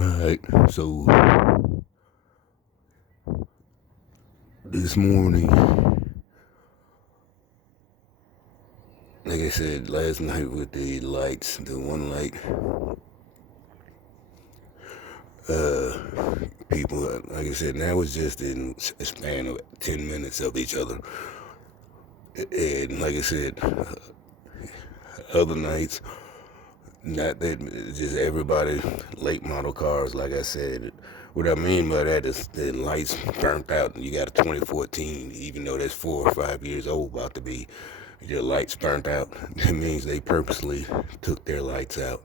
Alright, so this morning, like I said last night with the lights, the one light, people, like I said, that was just in a span of 10 minutes of each other. And like I said, other nights, not that, just everybody, late model cars, like I said. What I mean by that is the lights burnt out, and you got a 2014, even though that's 4 or 5 years old, about to be, your lights burnt out. That means they purposely took their lights out.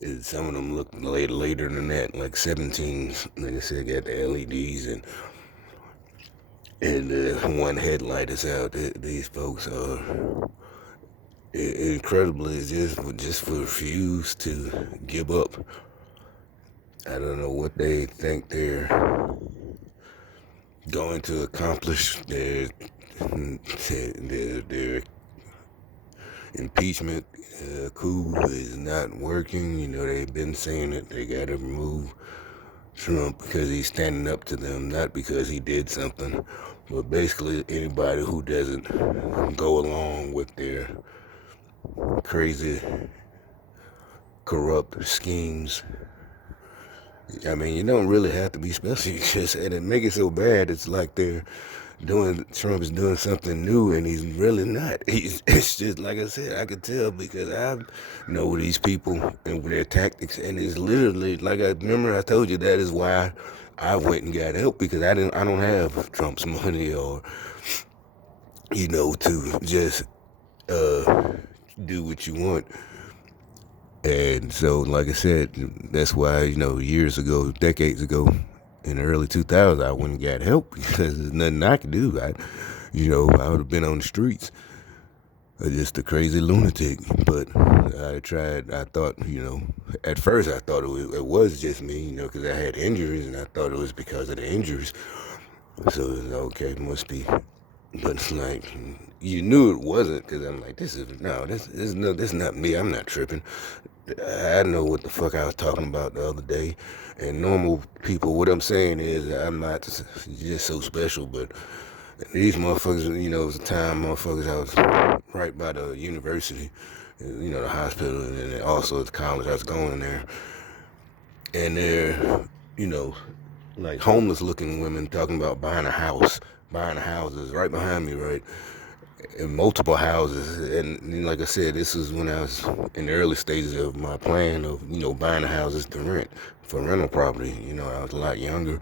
And some of them look later than that, like 17s. Like I said, got the LEDs and one headlight is out. These folks are incredibly just refuse to give up. I don't know what they think they're going to accomplish. Their impeachment coup is not working. You know, they've been saying it. They got to remove Trump because he's standing up to them, not because he did something, but basically anybody who doesn't go along with their crazy, corrupt schemes. I mean, you don't really have to be special. You just and it make it so bad. It's like Trump is doing something new, and he's really not. It's just like I said, I could tell because I know these people and their tactics, and it's literally like I remember I told you that is why I went and got help because I don't have Trump's money or to just do what you want. And so, like I said, that's why, years ago, decades ago, in the early 2000s, I went and got help because there's nothing I could do. I would have been on the streets, just a crazy lunatic. But I thought, at first I thought it was just me, because I had injuries and I thought it was because of the injuries. So it was okay, it must be. But it's like, you knew it wasn't because I'm like, this is not me. I'm not tripping. I know what the fuck I was talking about the other day. And normal people, what I'm saying is, I'm not just so special, but these motherfuckers, it was a time motherfuckers, I was right by the university, the hospital, and then also at the college. I was going there. And they're, you know, like homeless looking women talking about buying houses right behind me, right? In multiple houses. And like I said, this is when I was in the early stages of my plan of, buying houses to rent for rental property. I was a lot younger.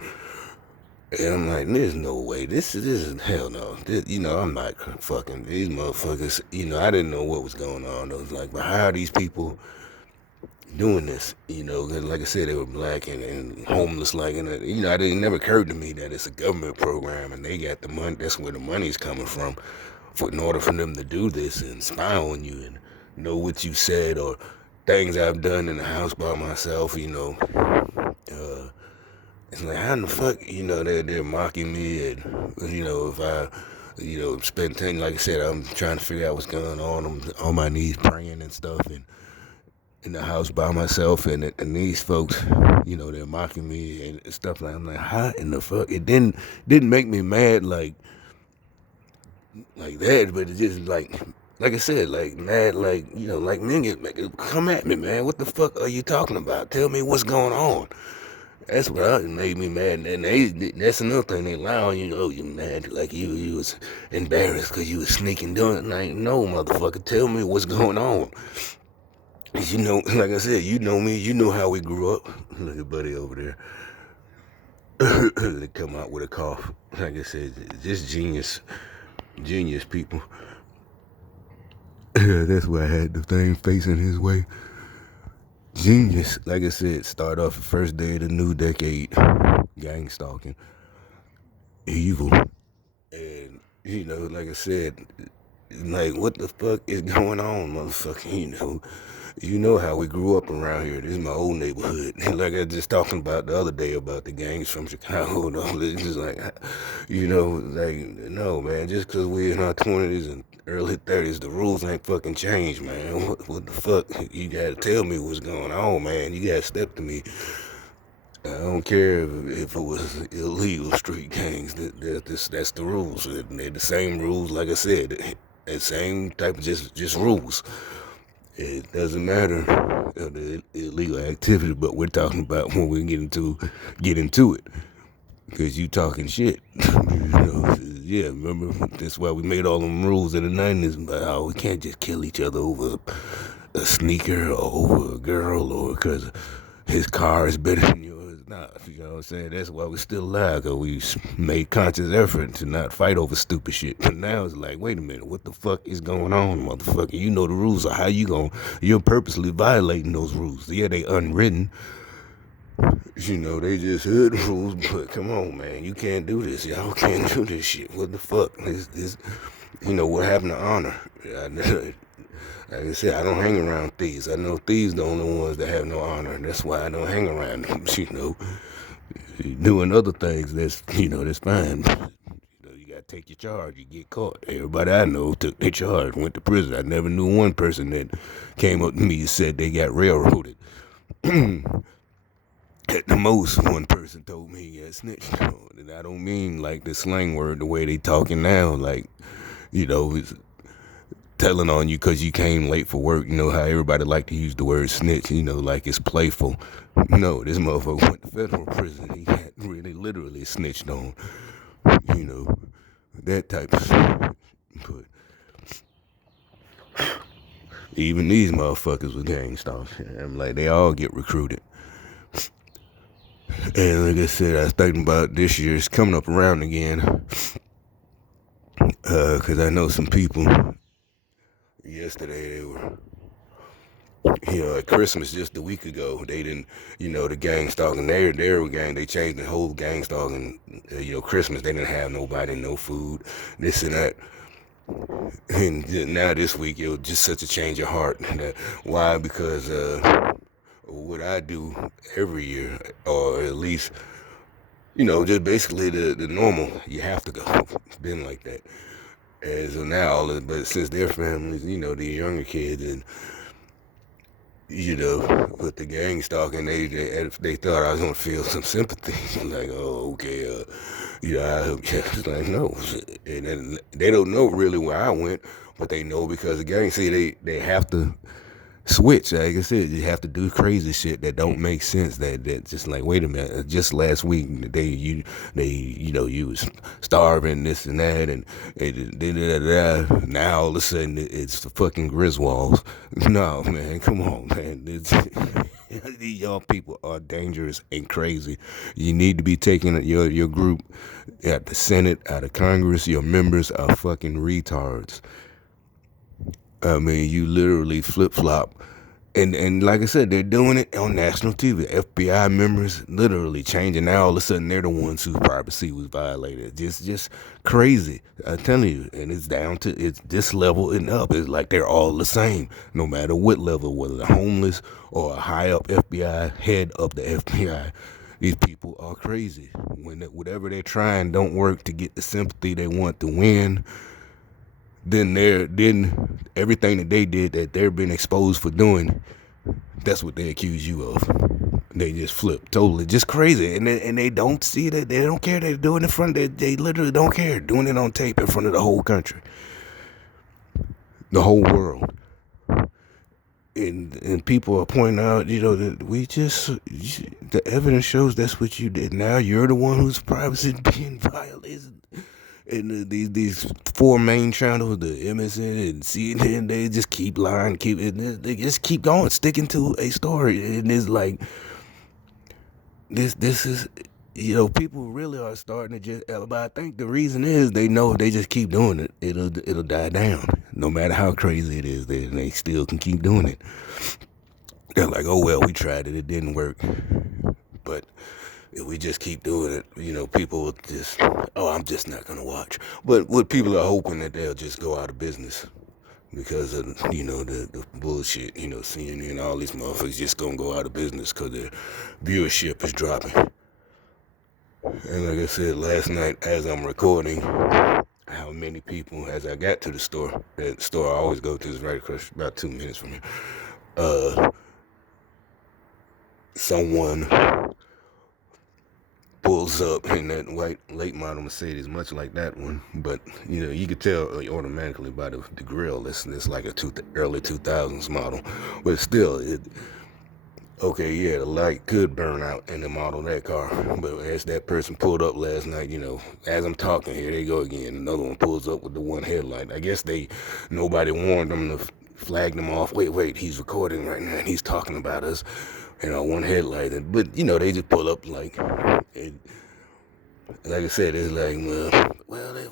And I'm like, there's no way. This is hell no. I'm not fucking these motherfuckers. I didn't know what was going on. I was like, but how are these people doing this? 'Cause like I said, they were black and homeless. Like, and it never occurred to me that it's a government program and they got the money. That's where the money's coming from. In order for them to do this and spy on you and know what you said or things I've done in the house by myself. It's like, how in the fuck, they're mocking me and, if I, spend time, like I said, I'm trying to figure out what's going on. I'm on my knees praying and stuff and in the house by myself and these folks, they're mocking me and stuff like I'm like, how in the fuck? It didn't make me mad like that, but it just like I said, like mad, like like men come at me, man. What the fuck are you talking about? Tell me what's going on. That's what made me mad. And that's another thing. They lie on you. Oh, you mad? Like you was embarrassed because you was sneaking doing it. Like, no, motherfucker. Tell me what's going on. Like I said, you know me. You know how we grew up. Look at buddy over there. They come out with a cough. Like I said, just genius people. That's why I had the thing facing his way. Genius, like I said, start off the first day of the new decade, gang stalking, evil, and like I said, like what the fuck is going on, motherfucker? You know how we grew up around here. This is my old neighborhood. Like I was just talking about the other day about the gangs from Chicago and all this. It's like, like no man, just because we're in our 20s and early 30s. The rules ain't fucking changed, man. What the fuck? You gotta tell me what's going on, man. You gotta step to me. I don't care if it was illegal street gangs. That's the rules. They're the same rules, like I said. The same type of just rules. It doesn't matter the illegal activity, but we're talking about when we get into it. Because you talking shit. Yeah, remember? That's why we made all them rules in the 90s about how we can't just kill each other over a sneaker or over a girl or because his car is better than yours. Nah, you know what I'm saying? That's why we're still alive, because we made conscious effort to not fight over stupid shit. But now it's like, wait a minute, what the fuck is going on, motherfucker? You know the rules, so how you're purposely violating those rules. Yeah, they unwritten. They just heard the rules, but come on, man, you can't do this. Y'all can't do this shit. What the fuck? What happened to honor? Like I said, I don't hang around thieves. I know thieves the only ones that have no honor. That's why I don't hang around them. Doing other things, that's fine. You gotta take your charge. You get caught. Everybody I know took their charge, went to prison. I never knew one person that came up to me and said they got railroaded. At the most, one person told me he got snitched on. And I don't mean like the slang word the way they talking now. Like, it's telling on you because you came late for work. You know how everybody like to use the word snitch, like it's playful. No, this motherfucker went to federal prison. He got really literally snitched on, that type of shit. But even these motherfuckers were gang stars. I'm like, they all get recruited. And like I said, I was thinking about this year. It's coming up around again. Because I know some people, yesterday they were, at Christmas just a week ago, they didn't, the gang stalking, their gang, they changed the whole gang stalking, Christmas, they didn't have nobody, no food, this and that. And now this week, it was just such a change of heart. Why? Because what I do every year, or at least, just basically the normal, you have to go. It's been like that. And so now, but since their families, these younger kids, and with the gang stalking, they thought I was gonna feel some sympathy. Like, oh, okay, it's like no, and then they don't know really where I went, but they know because the gang they have to switch. Like I said, you have to do crazy shit that don't make sense. That just like, wait a minute. Just last week, you was starving, this and that, and now all of a sudden it's the fucking Griswolds. No, man, come on, man. These young people are dangerous and crazy. You need to be taking your group at the Senate, out of Congress. Your members are fucking retards. I mean, you literally flip-flop. And like I said, they're doing it on national TV. FBI members literally changing. Now all of a sudden they're the ones whose privacy was violated. Just crazy. I'm telling you. And it's down to it's this level and up. It's like they're all the same, no matter what level, whether they're homeless or a high up FBI, head of the FBI. These people are crazy. When whatever they're trying don't work to get the sympathy they want to win, then everything that they did that they've been exposed for doing, that's what they accuse you of. They just flip totally, just crazy, and they don't see that, they don't care. They're doing it in front. They literally don't care, doing it on tape in front of the whole country, the whole world, and people are pointing out, that the evidence shows that's what you did. Now you're the one whose privacy is being violated. And these four main channels, the MSN and CNN, they just keep lying, they just keep going, sticking to a story, and it's like this is, people really are starting to just. But I think the reason is they know if they just keep doing it, it'll die down, no matter how crazy it is. They still can keep doing it. They're like, oh well, we tried it, it didn't work, but if we just keep doing it, people will just, oh, I'm just not going to watch. But what people are hoping that they'll just go out of business because of, the bullshit, CNN, all these motherfuckers just going to go out of business because their viewership is dropping. And like I said last night, as I'm recording, I how many people, as I got to the store, that store I always go to is right across, about 2 minutes from here. Someone pulls up in that white late model Mercedes, much like that one, but you could tell automatically by the grill. It's like a early 2000s model, but still, okay, yeah, the light could burn out in the model of that car. But as that person pulled up last night, as I'm talking, here they go again. Another one pulls up with the one headlight. I guess nobody warned them to flag them off. Wait, he's recording right now and he's talking about us. One headlight. But they just pull up like I said, it's like,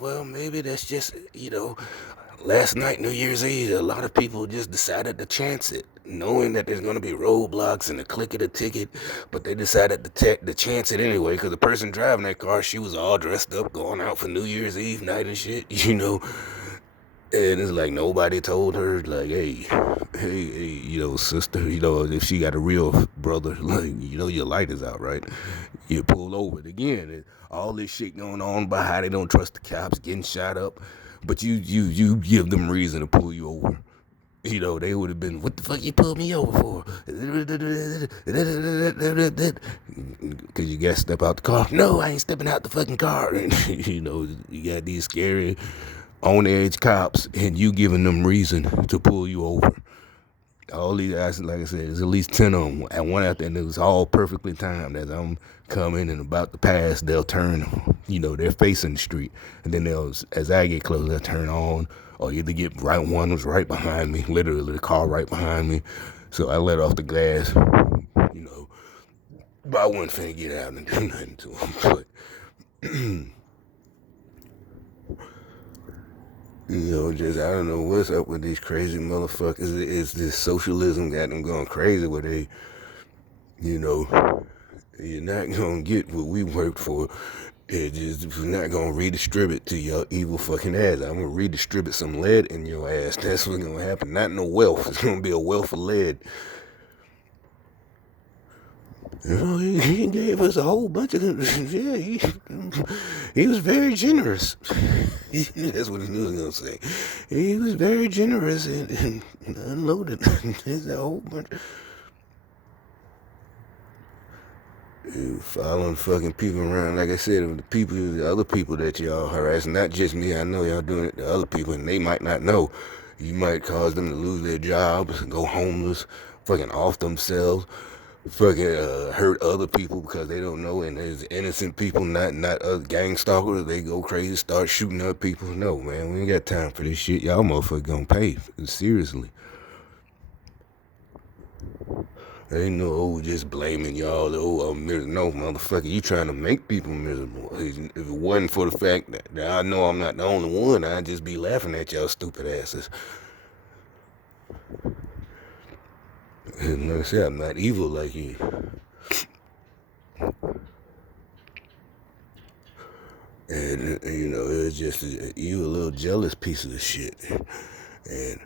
well, maybe that's just, last night, New Year's Eve, a lot of people just decided to chance it, knowing that there's going to be roadblocks and the click of the ticket, but they decided to chance it anyway, because the person driving that car, she was all dressed up, going out for New Year's Eve night and shit, and it's like nobody told her, like, hey, sister, if she got a real brother, like, your light is out, right? You pull over it again. All this shit going on about how they don't trust the cops, getting shot up, but you give them reason to pull you over. They would have been, what the fuck you pulled me over for? Because you got to step out the car. No, I ain't stepping out the fucking car. You got these scary, on edge cops, and you giving them reason to pull you over. All these guys, like I said, there's at least 10 of them. And one after, and it was all perfectly timed. As I'm coming and about to pass, they'll turn, they're facing the street. And then as I get closer, they'll turn on, or either get right, one was right behind me, literally the car right behind me. So I let off the gas, but I wasn't finna get out and do nothing to them. But, just, I don't know what's up with these crazy motherfuckers. It's this socialism got them going crazy where they, you're not going to get what we worked for. We're not going to redistribute to your evil fucking ass. I'm going to redistribute some lead in your ass. That's what's going to happen. Not no wealth. It's going to be a wealth of lead. He gave us a whole bunch of them. Yeah, he was very generous. That's what he was going to say. He was very generous and unloaded. There's a whole bunch. Following fucking people around. Like I said, the other people that y'all harass, not just me. I know y'all doing it to other people, and they might not know. You might cause them to lose their jobs, go homeless, fucking off themselves. Fucking hurt other people because they don't know, and there's innocent people, not gang stalkers. They go crazy, start shooting up people. No, man, we ain't got time for this shit. Y'all motherfuckers gonna pay, seriously. Ain't no just blaming y'all. I'm miserable. No, motherfucker, you trying to make people miserable. If it wasn't for the fact that I know I'm not the only one, I'd just be laughing at y'all stupid asses. And like I said, I'm not evil like you. And, it's just you a little jealous piece of shit. And,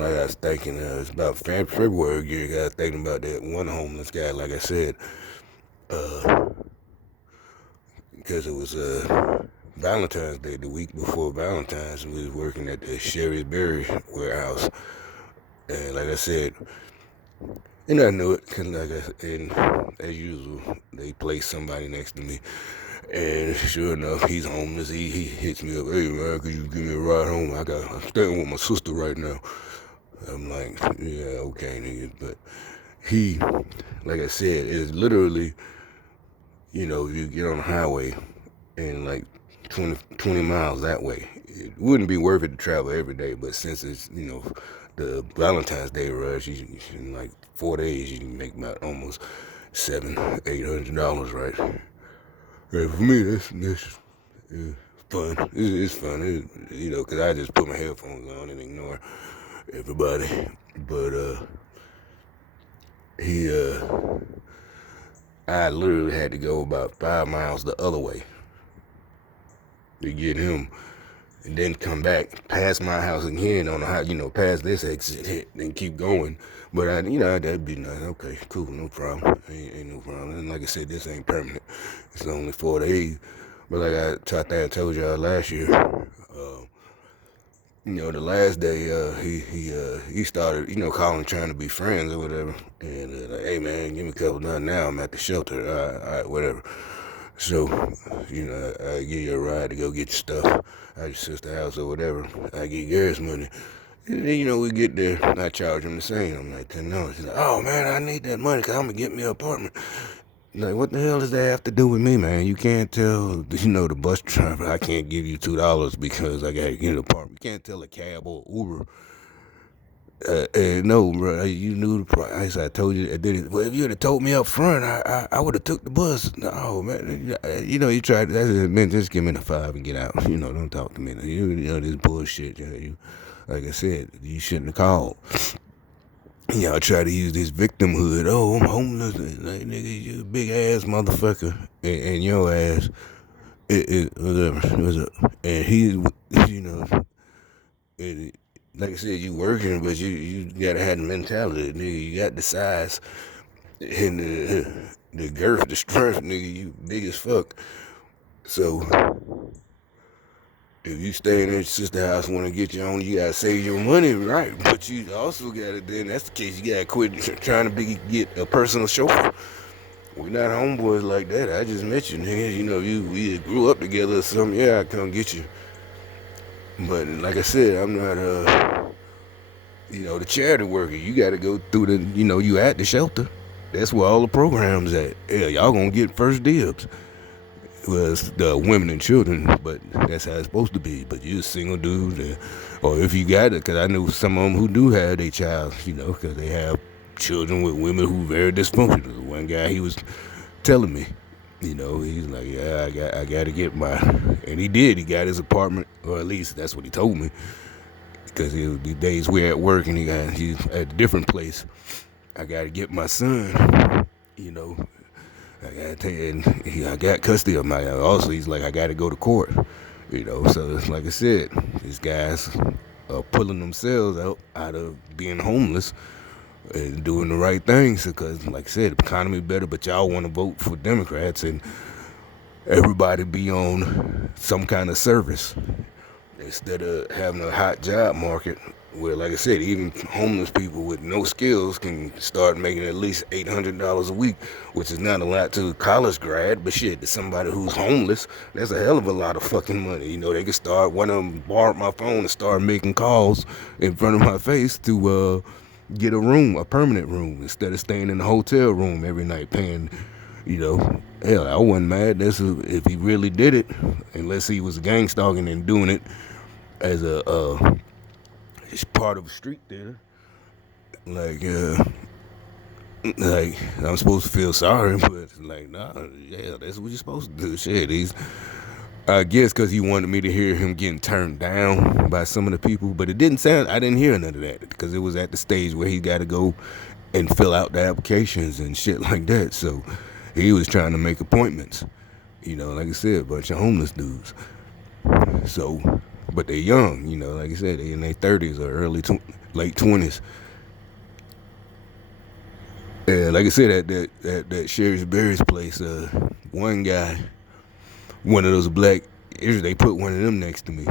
like I was thinking, it's about February year, I was thinking about that one homeless guy, like I said, because it was Valentine's Day, the week before Valentine's, we was working at the Sherry's Berry warehouse. And like I said, and I knew it, because and as usual, they placed somebody next to me. And sure enough, he's homeless. He hits me up, hey man, could you give me a ride home? I'm staying with my sister right now. I'm like, yeah, okay, nigga. But he, like I said, is literally, you get on the highway and like 20 miles that way. It wouldn't be worth it to travel every day, but since it's, the Valentine's Day rush, in like 4 days, you can make about almost $700-800, right? And for me, that's fun. It's fun, because I just put my headphones on and ignore everybody. But I literally had to go about 5 miles the other way to get him, and then come back past my house again on the house, past this exit, then keep going. But that'd be nice. Okay, cool, no problem. Ain't no problem. And like I said, this ain't permanent. It's only 4 days. But like I told y'all last year, the last day, he started, calling, trying to be friends or whatever, and like, hey man, give me a couple nothing now. I'm at the shelter. All right, whatever. So, I give you a ride to go get your stuff at your sister's house or whatever. I get gas money. And then, we get there, and I charge him the same. I'm like, $10. He's like, oh man, I need that money because I'm going to get me an apartment. Like, what the hell does that have to do with me, man? You can't tell, the bus driver, I can't give you $2 because I got to get an apartment. You can't tell a cab or Uber. No, bro, you knew the price. I told you. I did it. Well, if you would have told me up front, I would have took the bus. No, man. You tried. That's it, man. Just give me the 5 and get out. Don't talk to me. This bullshit. Like I said, you shouldn't have called. Y'all try to use this victimhood. Oh, I'm homeless. Like, nigga, you a big ass motherfucker. And your ass, whatever. And he, and like I said, you working, but you gotta have the mentality, nigga. You got the size and the girth, the strength, nigga. You big as fuck. So if you stay in your sister house, want to get your own, you gotta save your money, right? But you also gotta, then that's the case, you gotta quit trying to get a personal chauffeur. We're not homeboys like that. I just met you, nigga. We grew up together or something. Yeah, I come get you. But like I said, I'm not the charity worker. You got to go through you at the shelter. That's where all the programs at. Yeah, y'all gonna get first dibs. Well, it's the women and children, but that's how it's supposed to be. But you're a single dude, or if you got it, because I know some of them who do have their child, because they have children with women who very dysfunctional. One guy, he was telling me, he's like, yeah, I got to get my, and he did. He got his apartment, or at least that's what he told me. Because it would be days we're at work and he's at a different place. I gotta get my son, I gotta I got custody of my. Also, he's like, I gotta go to court, So it's like I said, these guys are pulling themselves out of being homeless and doing the right things. Because, like I said, the economy better, but y'all want to vote for Democrats and everybody be on some kind of service. Instead of having a hot job market where, like I said, even homeless people with no skills can start making at least $800 a week, which is not a lot to a college grad, but shit, to somebody who's homeless, that's a hell of a lot of fucking money. They could start, one of them borrowed my phone and start making calls in front of my face to get a permanent room, instead of staying in a hotel room every night paying, hell, I wasn't mad. If he really did it, unless he was gang stalking and doing it as it's part of a street theater. Like I'm supposed to feel sorry, but like, nah, yeah, that's what you're supposed to do. Shit, I guess because he wanted me to hear him getting turned down by some of the people, but it didn't sound. I didn't hear none of that because it was at the stage where he got to go and fill out the applications and shit like that. So he was trying to make appointments. Like I said, a bunch of homeless dudes. So, but they're young, like I said, they in their 30s or late 20s. And like I said, at that Sherry's Berry's place, one guy, one of those black, they put one of them next to me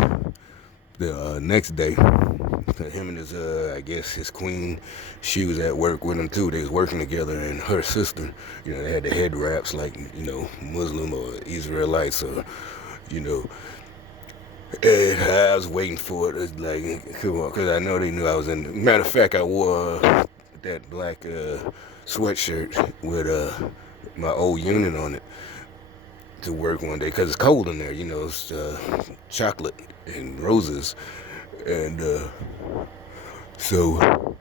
the next day. Him and his, I guess his queen, she was at work with him too. They was working together, and her sister, they had the head wraps like, Muslim or Israelites or, and I was waiting for it, like, come on, because I know they knew I was in. Matter of fact, I wore that black sweatshirt with my old unit on it to work one day because it's cold in there. It's chocolate and roses, and so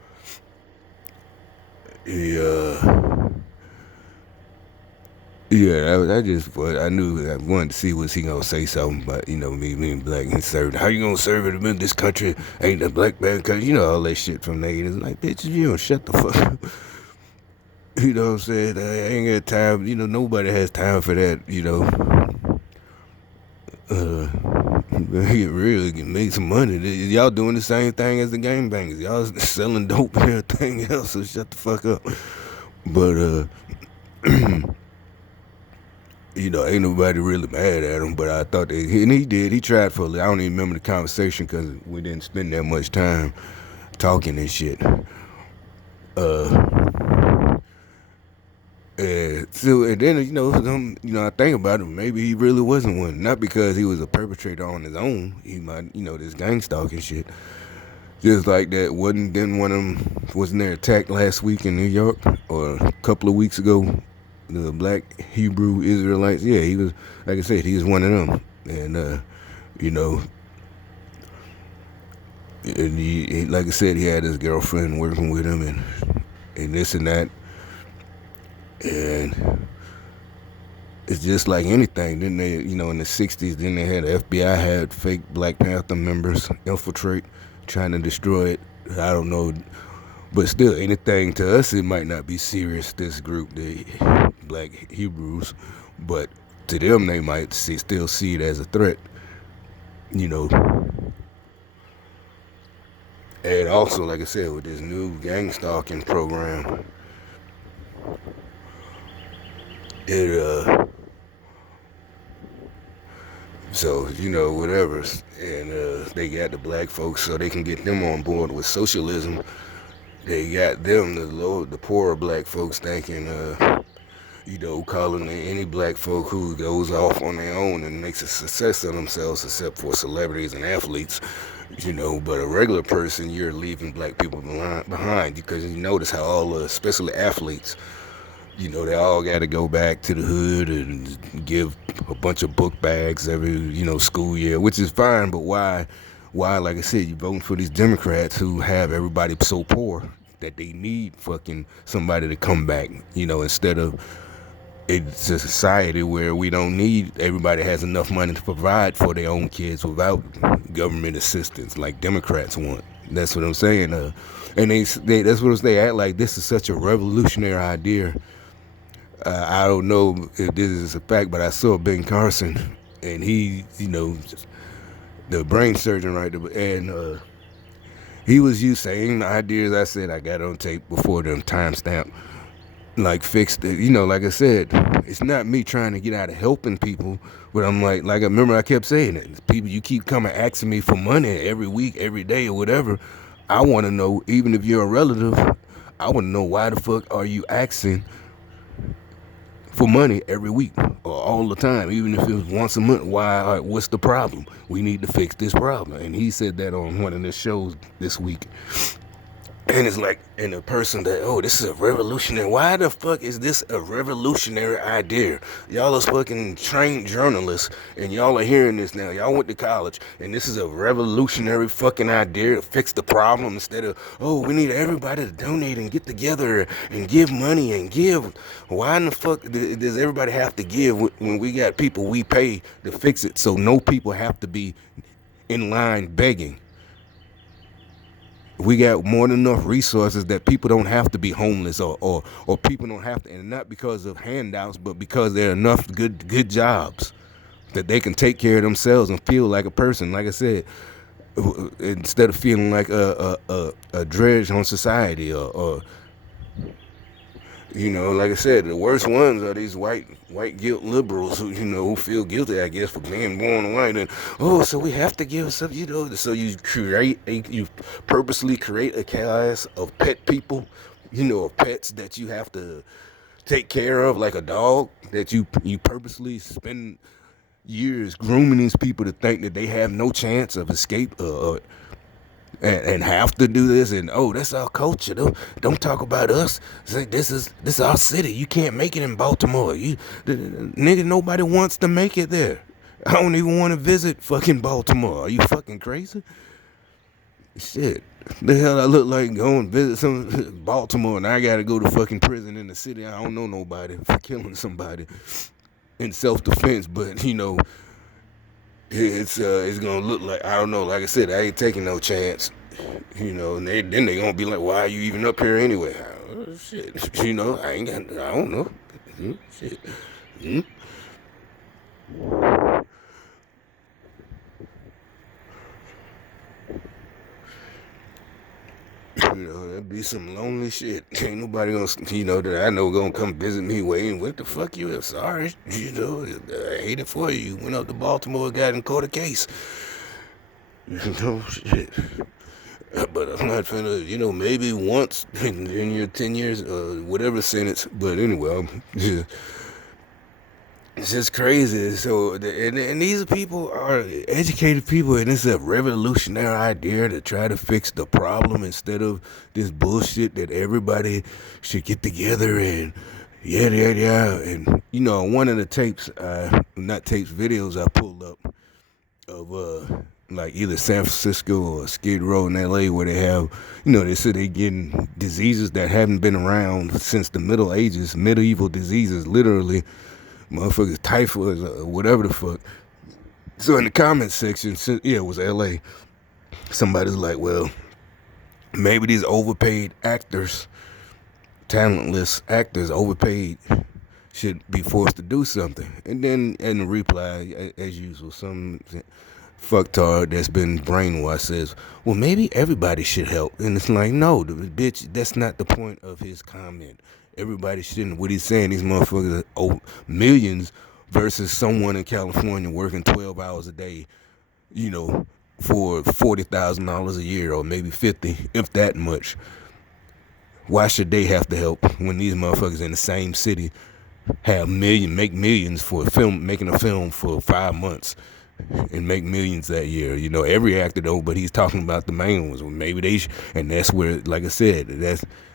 yeah, I knew I wanted to see was he gonna say something, but me being black and served. How you gonna serve it in this country? Ain't a black man country? All that shit from the 80s. Like, bitch, you don't shut the fuck up. You know what I'm saying? I ain't got time. Nobody has time for that. Get real, can make some money. Y'all doing the same thing as the gangbangers. Y'all selling dope and everything else. So shut the fuck up. But Ain't nobody really mad at him, but I thought that, and he did. He tried for a little. I don't even remember the conversation because we didn't spend that much time talking and shit. And then I think about it. Maybe he really wasn't one. Not because he was a perpetrator on his own. He might, this gang stalking shit. Just like that, didn't one of them wasn't there attacked last week in New York or a couple of weeks ago? The black Hebrew Israelites. Yeah, he was. Like I said, he was one of them. And you know, and like I said, he had his girlfriend working with him and this and that. And it's just like anything. Then they, in the '60s, then they had the FBI had fake Black Panther members infiltrate, trying to destroy it. I don't know, but still, anything to us, it might not be serious. This group, the Black Hebrews, but to them, they might still see it as a threat. You know, and also, like I said, with this new gang stalking program, it so whatever, and they got the black folks so they can get them on board with socialism. They got them, the poorer black folks, thinking, calling any black folk who goes off on their own and makes a success of themselves, except for celebrities and athletes. But a regular person, you're leaving black people behind because you notice how all, especially athletes, they all got to go back to the hood and give a bunch of book bags every, school year, which is fine. But why, like I said, you voting for these Democrats who have everybody so poor that they need fucking somebody to come back, instead of it's a society where we don't need everybody has enough money to provide for their own kids without government assistance like Democrats want. That's what I'm saying. And that's what they act like this is such a revolutionary idea. I don't know if this is a fact, but I saw Ben Carson, and he, the brain surgeon right there, and he was used saying the ideas I said I got on tape before them timestamp. Like fixed it, like I said, it's not me trying to get out of helping people, but I'm like I remember I kept saying it. People, you keep coming asking me for money every week, every day, or whatever. I want to know, even if you're a relative, I want to know why the fuck are you asking for money every week or all the time, even if it was once a month. Why? All right, what's the problem? We need to fix this problem. And he said that on one of the shows this week. And it's like, and the person that, oh, this is a revolutionary. Why the fuck is this a revolutionary idea? Y'all are fucking trained journalists, and y'all are hearing this now. Y'all went to college, and this is a revolutionary fucking idea to fix the problem instead of, oh, we need everybody to donate and get together and give money and give. Why in the fuck does everybody have to give when we got people we pay to fix it so no people have to be in line begging? We got more than enough resources that people don't have to be homeless or people don't have to, and not because of handouts, but because there are enough good jobs that they can take care of themselves and feel like a person. Like I said, instead of feeling like a dredge on society or like I said, the worst ones are these white guilt liberals who, who feel guilty, I guess, for being born white. And, oh, so we have to give some, so you purposely create a class of pet people, of pets that you have to take care of, like a dog, that you purposely spend years grooming these people to think that they have no chance of escape and have to do this, and oh, that's our culture. Don't talk about us. Say this is our city. You can't make it in Baltimore. Nigga, nobody wants to make it there. I don't even want to visit fucking Baltimore. Are you fucking crazy? Shit, the hell I look like going visit some Baltimore, and I gotta go to fucking prison in the city. I don't know nobody for killing somebody in self-defense, but it's gonna look like, I don't know. Like I said, I ain't taking no chance. And then they gonna be like, why are you even up here anyway? Oh, shit, I don't know. Shit. Hmm? That'd be some lonely shit. Ain't nobody gonna, that I know gonna come visit me waiting. What the fuck you? Sorry, I hate it for you. Went up to Baltimore, got in caught a case. Shit. But I'm not finna, maybe once in your 10 years, whatever sentence. But anyway, it's just crazy. So, and these people are educated people, and it's a revolutionary idea to try to fix the problem instead of this bullshit that everybody should get together and yada yada yada. And one of the tapes, not tapes, videos I pulled up of like either San Francisco or Skid Row in LA, where they have, they say they getting diseases that haven't been around since the Middle Ages, medieval diseases, literally, motherfuckers, typhoid or whatever the fuck. So in the comment section, it was LA. Somebody's like, well, maybe these overpaid actors, talentless actors, overpaid, should be forced to do something. And then in the reply, as usual, some fucktard that's been brainwashed says, well, maybe everybody should help. And it's like, no, bitch, that's not the point of his comment. Everybody shouldn't. What he's saying, these motherfuckers are millions versus someone in California working 12 hours a day, for $40,000 a year, or maybe 50, if that much. Why should they have to help when these motherfuckers in the same city make millions for making a film for 5 months and make millions that year? Every actor though, but he's talking about the main ones. Well, maybe and that's where, like I said,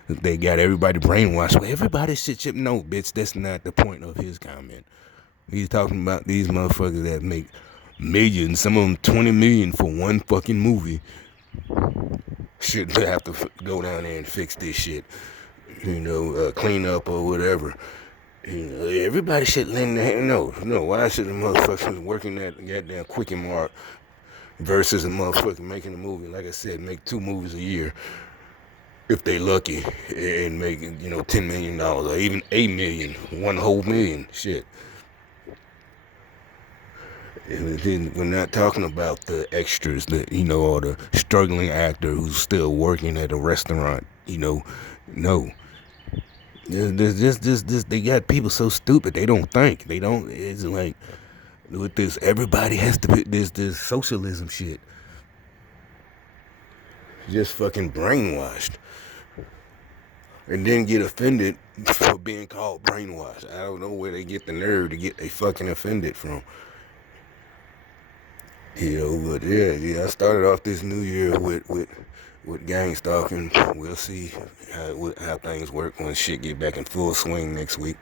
they got everybody brainwashed. Well, everybody should. No, bitch, that's not the point of his comment. He's talking about these motherfuckers that make millions, some of them 20 million for one fucking movie, should have to go down there and fix this shit, clean up or whatever. Everybody should lend their hand. No, why should the motherfuckers working that goddamn Quickie Mart versus a motherfucker making a movie, like I said, make 2 movies a year, if they lucky, and make, $10 million or even $8 million, one whole million, shit. And then we're not talking about the extras, or the struggling actor who's still working at a restaurant, no. They got people so stupid, they don't think. It's like, with this, everybody has to be, this socialism shit. Just fucking brainwashed. And then get offended for being called brainwashed. I don't know where they get the nerve to get they fucking offended from. But I started off this new year with gang stalking. We'll see how things work when shit get back in full swing next week.